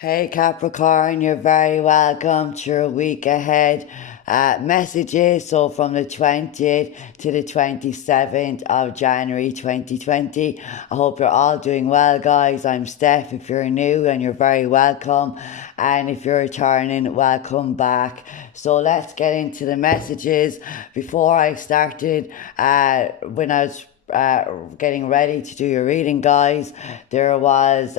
Hey Capricorn, you're very welcome to your week ahead messages. So from the 20th to the 27th of January 2020. I hope you're all doing well, guys. I'm Steph. If you're new, and you're very welcome. And if you're returning, welcome back. So let's get into the messages. Before I started, when I was getting ready to do your reading, guys, there was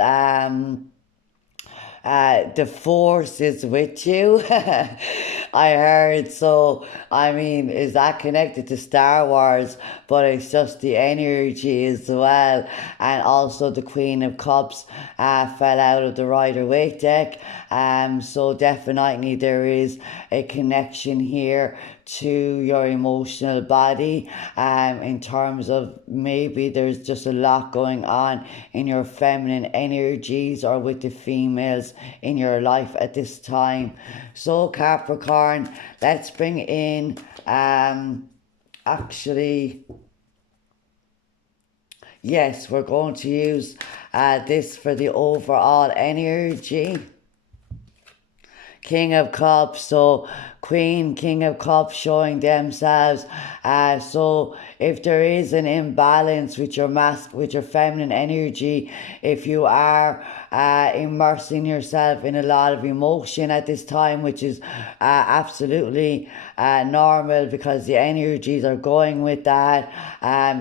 the force is with you. I heard. So I mean, is that connected to Star Wars? But it's just the energy as well. And also the Queen of Cups fell out of the Rider-Waite deck. So definitely there is a connection here to your emotional body, in terms of maybe there's just a lot going on in your feminine energies or with the females in your life at this time. So Capricorn, let's bring in actually, yes, we're going to use this for the overall energy. King of Cups, so Queen, King of Cups showing themselves. So if there is an imbalance with your with your feminine energy, if you are immersing yourself in a lot of emotion at this time, which is absolutely normal because the energies are going with that,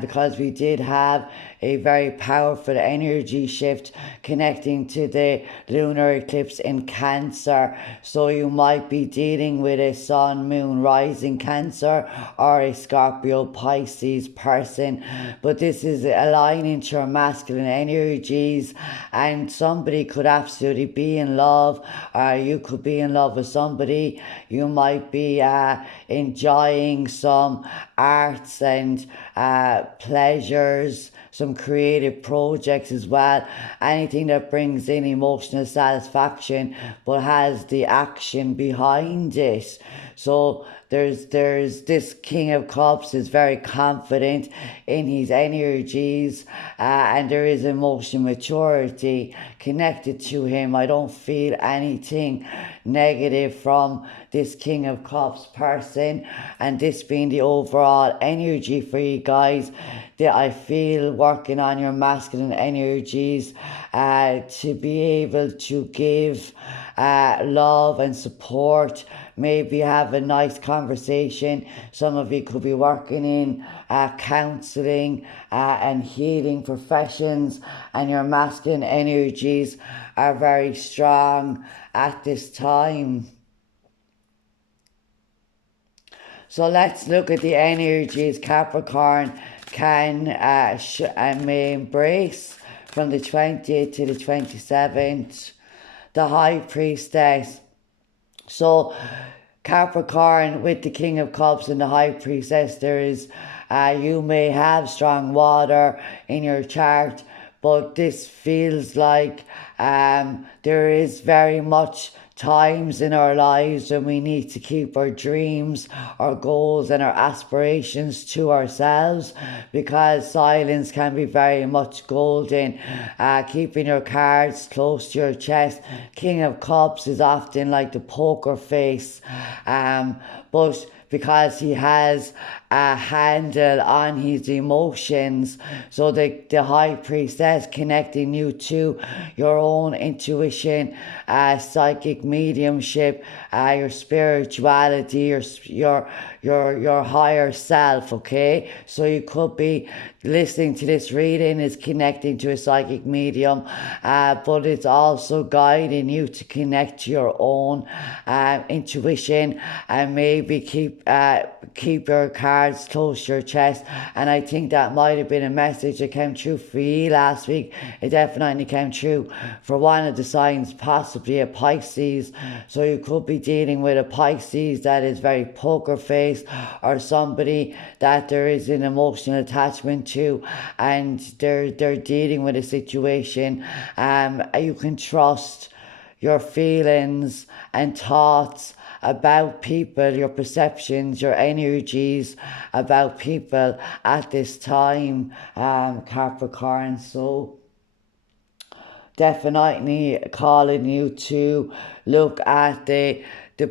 because we did have a very powerful energy shift connecting to the lunar eclipse in Cancer. So you might be dealing with a Sun Moon Rising Cancer or a Scorpio Pisces person, but this is aligning to your masculine energies, and somebody could absolutely be in love, or you could be in love with somebody. You might be enjoying some arts and pleasures, some creative projects as well. Anything that brings in emotional satisfaction but has the action behind it. So there's this King of Cups is very confident in his energies, and there is emotional maturity connected to him. I don't feel anything negative from this King of Cups person, and this being the overall energy for you guys, that I feel working on your masculine energies to be able to give love and support. Maybe have a nice conversation. Some of you could be working in counseling and healing professions, and your masculine energies are very strong at this time. So let's look at the energies Capricorn can and may embrace from the 20th to the 27th. The High Priestess. So Capricorn with the King of Cups and the High Priestess, there is, you may have strong water in your chart, but this feels like there is very much times in our lives when we need to keep our dreams, our goals and our aspirations to ourselves, because silence can be very much golden. Keeping your cards close to your chest. King of Cups is often like the poker face, but because he has a handle on his emotions. So the High Priestess connecting you to your own intuition, psychic mediumship, your spirituality, your higher self, okay? So you could be listening to this reading is connecting to a psychic medium, but it's also guiding you to connect to your own intuition, and maybe keep your cards close to your chest. And I think that might have been a message that came true for you last week. It definitely came true for one of the signs, possibly a Pisces. So you could be dealing with a Pisces that is very poker face, or somebody that there is an emotional attachment to, and they're dealing with a situation. You can trust your feelings and thoughts about people, your perceptions, your energies about people at this time, Capricorn. So definitely calling you to look at the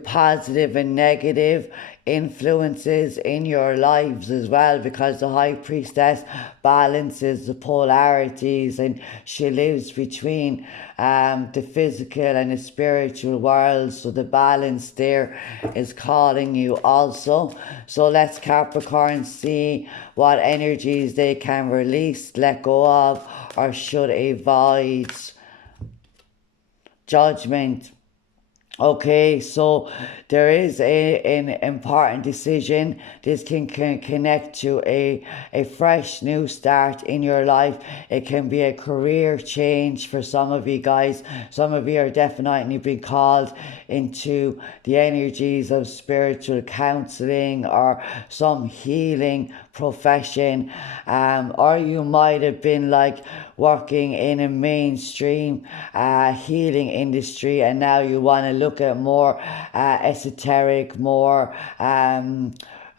positive and negative influences in your lives as well, because the High Priestess balances the polarities, and she lives between the physical and the spiritual worlds, so the balance there is calling you also. So let's Capricorn see what energies they can release, let go of, or should avoid. Judgment. Okay, so there is an important decision. This can connect to a fresh new start in your life. It can be a career change for some of you guys. Some of you are definitely being called into the energies of spiritual counseling or some healing profession, or you might have been like working in a mainstream healing industry, and now you want to look at more esoteric, more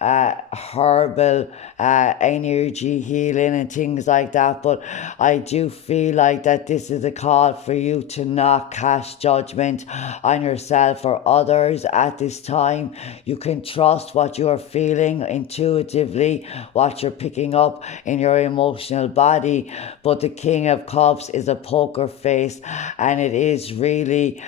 herbal energy healing and things like that. But I do feel like that this is a call for you to not cast judgment on yourself or others at this time. You can trust what you are feeling intuitively, what you're picking up in your emotional body. But the King of Cups is a poker face, and it is really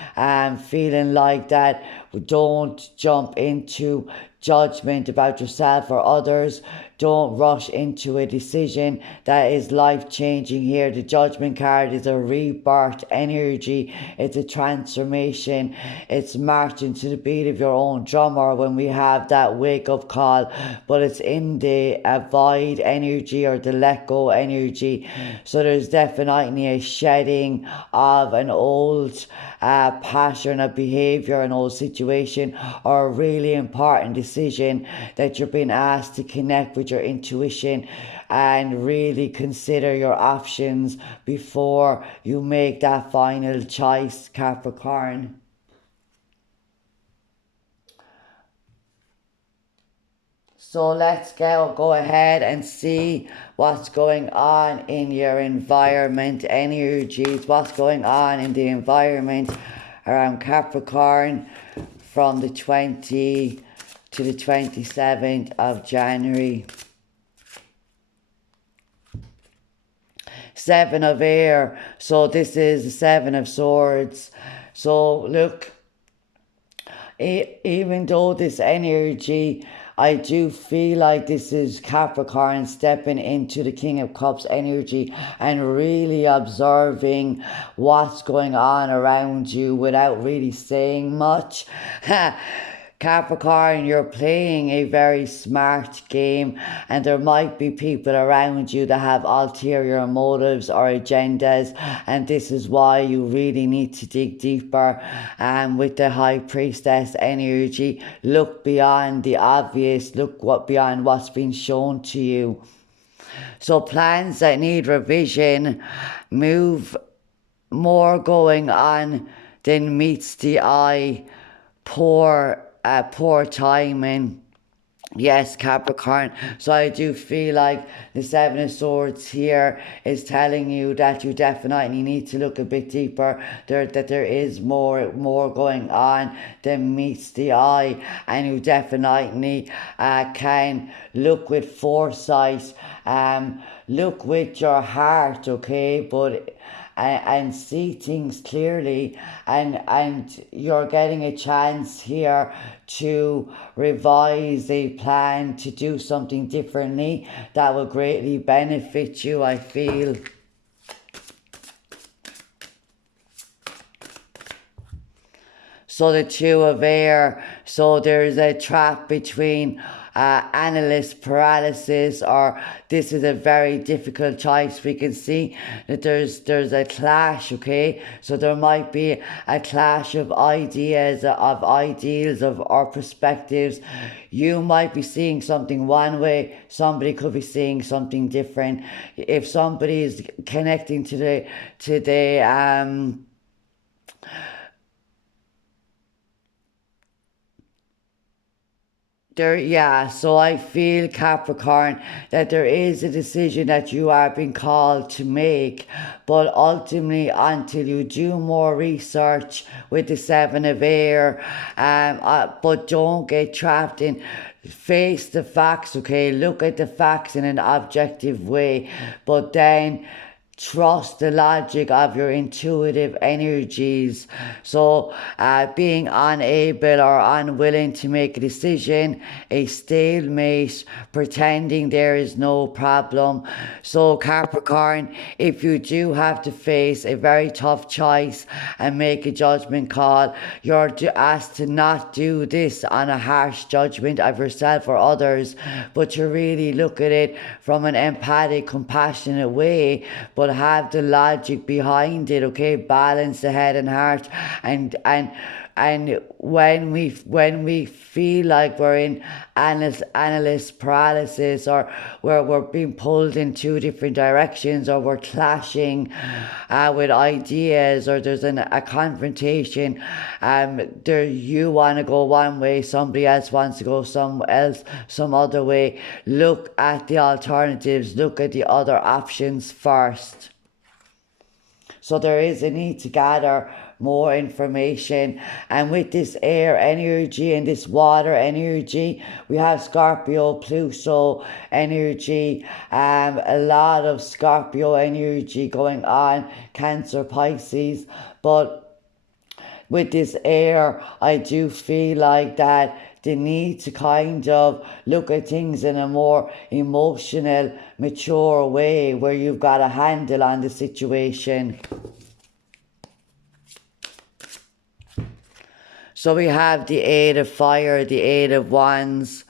feeling like that. Don't jump into judgment about yourself or others. Don't rush into a decision that is life-changing here. The Judgment card is a rebirth energy. It's a transformation. It's marching to the beat of your own drummer when we have that wake-up call. But it's in the avoid energy or the let go energy. So there's definitely a shedding of an old pattern of behavior, an old situation, or a really important decision that you're being asked to connect with your intuition and really consider your options before you make that final choice, Capricorn. So let's go ahead and see what's going on in your environment energies, what's going on in the environment around Capricorn from the 20th to the 27th of January. Seven of Air. So this is the Seven of Swords. So look, even though this energy, I do feel like this is Capricorn stepping into the King of Cups energy and really observing what's going on around you without really saying much. Capricorn, you're playing a very smart game, and there might be people around you that have ulterior motives or agendas, and this is why you really need to dig deeper. With the High Priestess energy, look beyond the obvious, beyond what's been shown to you. So plans that need revision, move more going on than meets the eye. Poor timing. Yes, Capricorn. So I do feel like the Seven of Swords here is telling you that you definitely need to look a bit deeper. That there is more going on than meets the eye, and you definitely can look with foresight. Look with your heart, okay? But and see things clearly, and you're getting a chance here to revise a plan to do something differently that will greatly benefit you, I feel. So the Two of Air, so there's a trap between analyst paralysis, or this is a very difficult choice. We can see that there's a clash, okay? So there might be a clash of ideas, of ideals, or perspectives. You might be seeing something one way, somebody could be seeing something different. If somebody is connecting to the So I feel, Capricorn, that there is a decision that you are being called to make, but ultimately, until you do more research with the Seven of Air, but don't get trapped in, face the facts, okay? Look at the facts in an objective way, but then trust the logic of your intuitive energies. So, being unable or unwilling to make a decision, a stalemate, pretending there is no problem. So, Capricorn, if you do have to face a very tough choice and make a judgment call, you're asked to not do this on a harsh judgment of yourself or others, but to really look at it from an empathic, compassionate way, but have the logic behind it, okay? Balance the head and heart, and when we feel like we're in analyst paralysis, or where we're being pulled in two different directions, or we're clashing with ideas, or there's a confrontation, there you want to go one way, somebody else wants to go some other way, look at the alternatives, look at the other options first. So there is a need to gather more information. And with this air energy and this water energy, we have Scorpio, Pluto energy, a lot of Scorpio energy going on, Cancer, Pisces. But with this air, I do feel like that the need to kind of look at things in a more emotional, mature way, where you've got a handle on the situation. So we have the Eight of Fire, the Eight of Wands.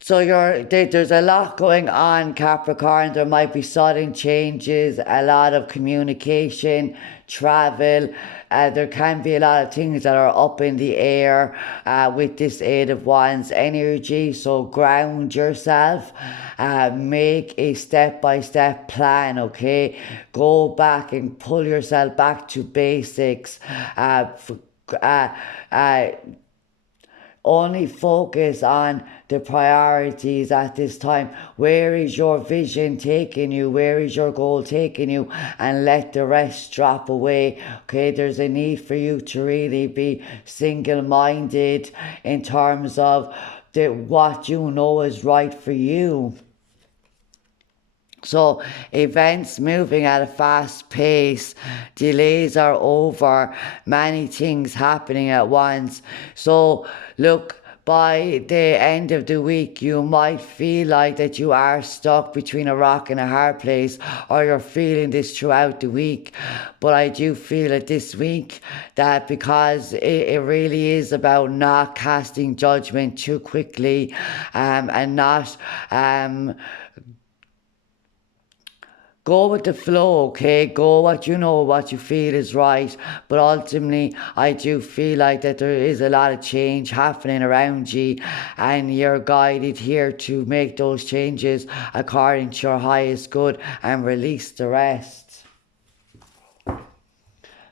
So there's a lot going on, Capricorn. There might be sudden changes, a lot of communication, travel. There can be a lot of things that are up in the air with this Eight of Wands energy. So ground yourself. Make a step-by-step plan, okay? Go back and pull yourself back to basics. Only focus on the priorities at this time. Where is your vision taking you? Where is your goal taking you? And let the rest drop away. Okay, there's a need for you to really be single-minded in terms of what you know is right for you. So events moving at a fast pace, delays are over, many things happening at once. So look, by the end of the week, you might feel like that you are stuck between a rock and a hard place, or you're feeling this throughout the week. But I do feel it this week, that because it really is about not casting judgment too quickly, and not go with the flow, okay? Go what you feel is right. But ultimately, I do feel like that there is a lot of change happening around you, and you're guided here to make those changes according to your highest good and release the rest.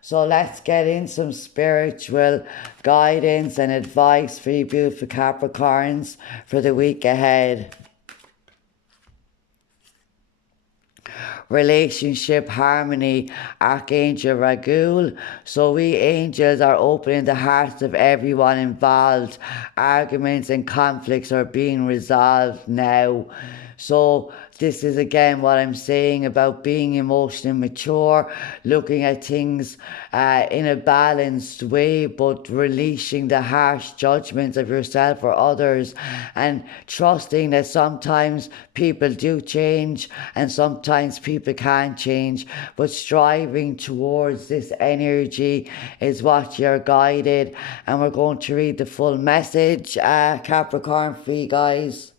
So let's get in some spiritual guidance and advice for you beautiful Capricorns for the week ahead. Relationship harmony, Archangel Raguel. So we angels are opening the hearts of everyone involved. Arguments and conflicts are being resolved now. So this is again what I'm saying about being emotionally mature, looking at things in a balanced way, but releasing the harsh judgments of yourself or others, and trusting that sometimes people do change and sometimes people can't change, but striving towards this energy is what you're guided. And we're going to read the full message, Capricorn, for you guys.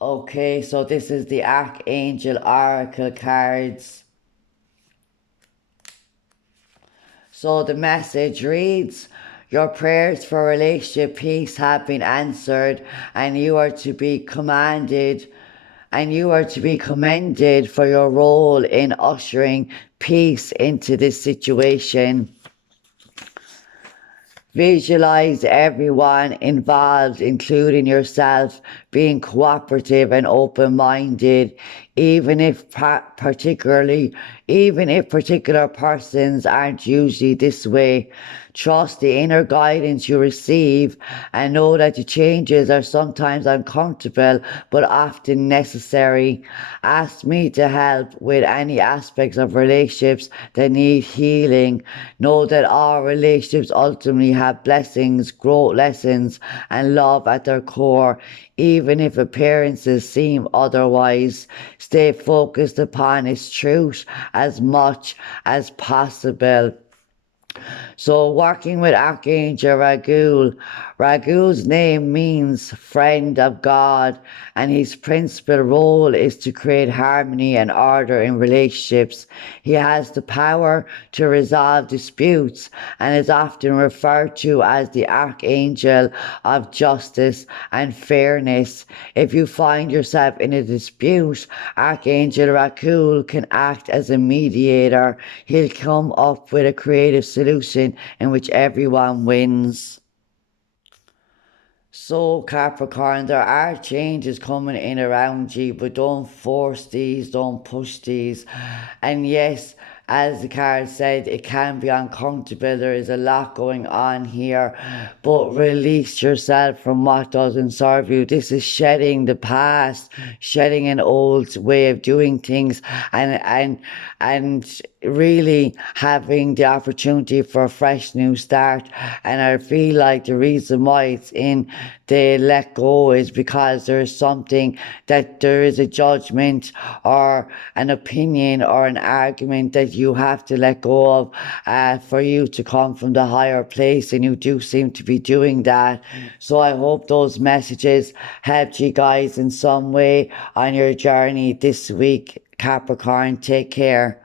Okay, so this is the Archangel Oracle cards. So the message reads, your prayers for relationship peace have been answered, and you are to be commended for your role in ushering peace into this situation. Visualize everyone involved, including yourself, being cooperative and open-minded, even if particular persons aren't usually this way. Trust the inner guidance you receive and know that the changes are sometimes uncomfortable but often necessary. Ask me to help with any aspects of relationships that need healing. Know that all relationships ultimately have blessings, growth lessons, and love at their core, even if appearances seem otherwise. Stay focused upon its truth as much as possible. So, working with Archangel Raguel, Raguel's name means friend of God, and his principal role is to create harmony and order in relationships. He has the power to resolve disputes and is often referred to as the Archangel of justice and fairness. If you find yourself in a dispute, Archangel Raguel can act as a mediator. He'll come up with a creative solution in which everyone wins. So, Capricorn, there are changes coming in around you, but don't force these, don't push these. And yes, as the card said, it can be uncomfortable. There is a lot going on here, but release yourself from what doesn't serve you. This is shedding the past, shedding an old way of doing things, and really having the opportunity for a fresh new start. And I feel like the reason why it's in the let go is because there is something that there is a judgment or an opinion or an argument that you have to let go of for you to come from the higher place, and you do seem to be doing that. So I hope those messages helped you guys in some way on your journey this week. Capricorn, take care.